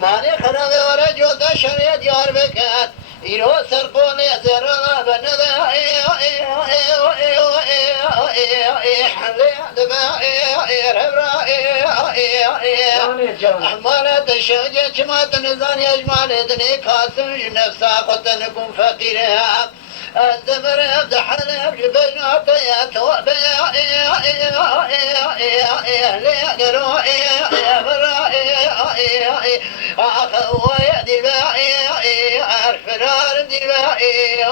ماني خرابي ورجو دشري ديار بكات يرو سرقوني زرنا بنذا حلي دبا ربرا أحمالة الشجاج ما تنزاني أجمال دني كاسم نفسا قتنكم فقيرها الزمر يفتح بجنات يا توبة ليقروا يا برا أخوة يا دبائي أرفرار دبائي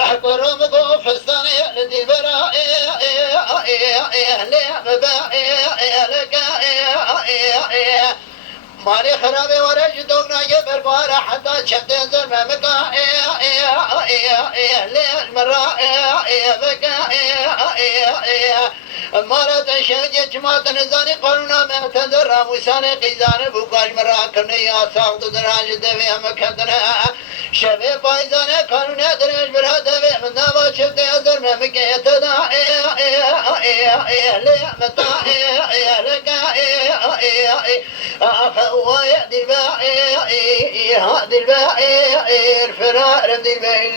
أحقرهم فستاني لدي برائي مالي خرابي ورج دوغنا يبر بارا حتى شفت زرمة مكا ليل مرا بكا مرة شجج ما تنزاني قلنا ما تدرى مساني قيزاني بوكاش مرا كرني يا ساقط دراج دبي مكدنا شبه بايزاني قلنا درج برا دبي من دابا شفت زرمة مكا يتدا ليل متا لكا أخوة يأدي الباعي هادي الباعي الفرار دي الباعي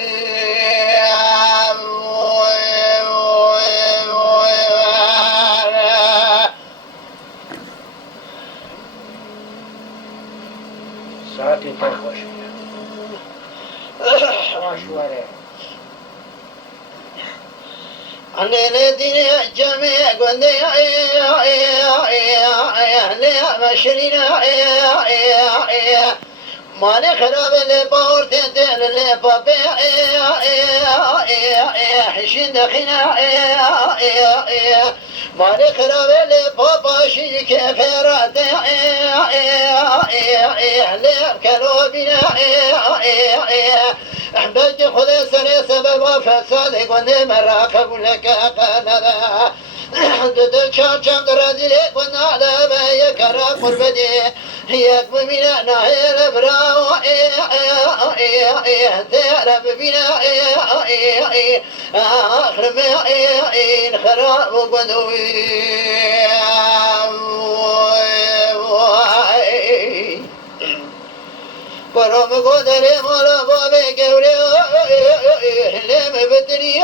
ساعتي تخوش شوارع علينا دنيا جميع قندي مشرينا مالي خراب اللي باور تنتهي اللي بابي حشين دخينا مالي خراب اللي بابا شي كفرات اللي كلوبنا أحببت خذ سنة سبب فساد قندي مراقب لك قنادا دد شام درازيل قنا لا يكرا قربدي هي بمنا نايل براو تعرف بنا آخر ما خراب قدوي برام قدر مولا بابي قوري لم بدري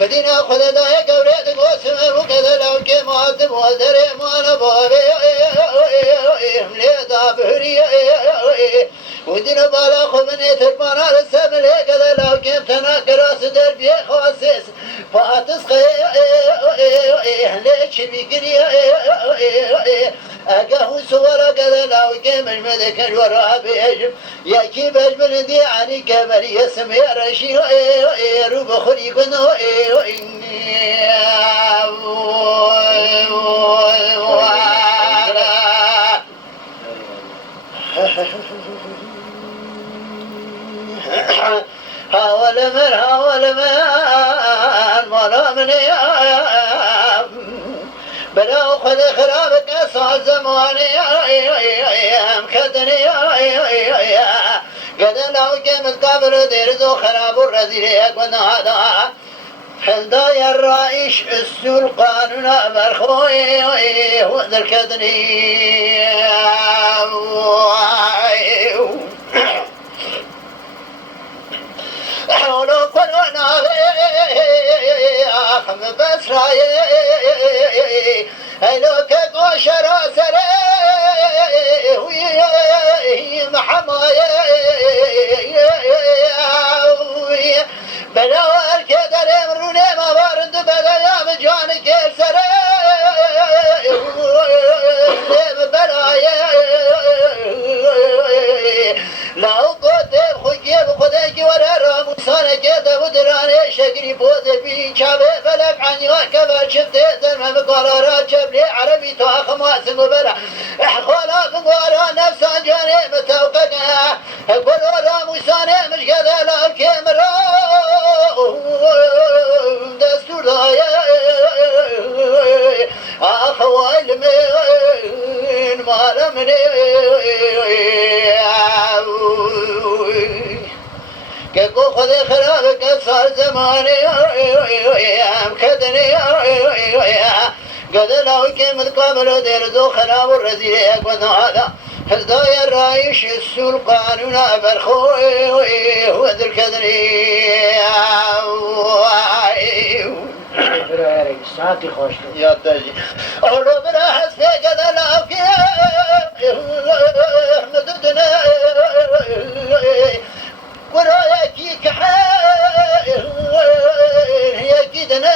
بدينا خذ داي قوري قسم وكذا لو كما تمودر مولا بابي ليدا بهري ودينا بالا خمني تربانا السمل كذا لو كنت انا كراس دربي خاسس فاتسقي ليش بيقري أقهو سورة كذا لو كمل مدك الورا بيجم يا كيف أجمل دي عني كمل يسم يا رشي روب خلي كنو حاول مرا مني بلا خذ خرابك صار زماني مكدني قد لو كمت قبل ديرزو خراب الرزيل يكون هذا حلدا يا الرئيس السول قانون مرخوي وذكرني حولو كنا أخم بسراي هلو كقو شرا سري محماي بلا الكدر يمرون ما بارد بلا يا مجان كيل سري بلاي لو قد خيب خدك ورا راموسان كده ودراني شقري بود بي شابه فلك عني وكبر شفت زلمه بقرارات شبلي عربي تاخ ما سنبلا احخولا بقرا نفسا جاني متوقعها قولوا راموسان مش كذا لا الكاميرا دستور اخوال من ما لمني قو خذي خرابك صار زماني مكدني قد لو كم قبل درزو خراب الرزيق ونهذا هذا الرايش السلطان برخوي وذر كدني ساعتي خوش يا تاجي أولو براحت في قد لو مددنا ورايكي كحال يا كيدنا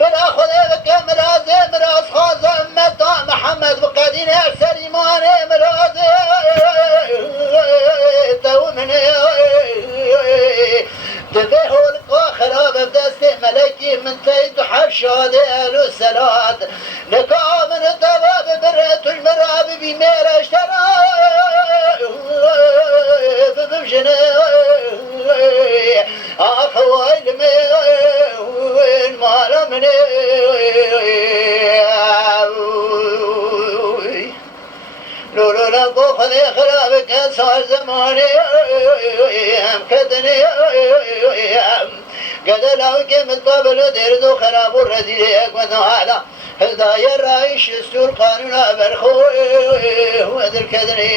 بناخذ لك مراز خازم مدى محمد بقدين سليمان مراز دومني دبيه القاخرة بدست ملكي من تيد حشاد أهل السلاد لقى من الدواب بريت المراب بمير اشترى بمجنى أخوي المين مال مني لولو لقو خذي خرابك صار زماني مكدني قد لو كمت قبل درزو خراب الرزيق ونهالا هدايا الرايش السور قانونا برخوي وذر كدني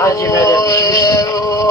حاجي مالك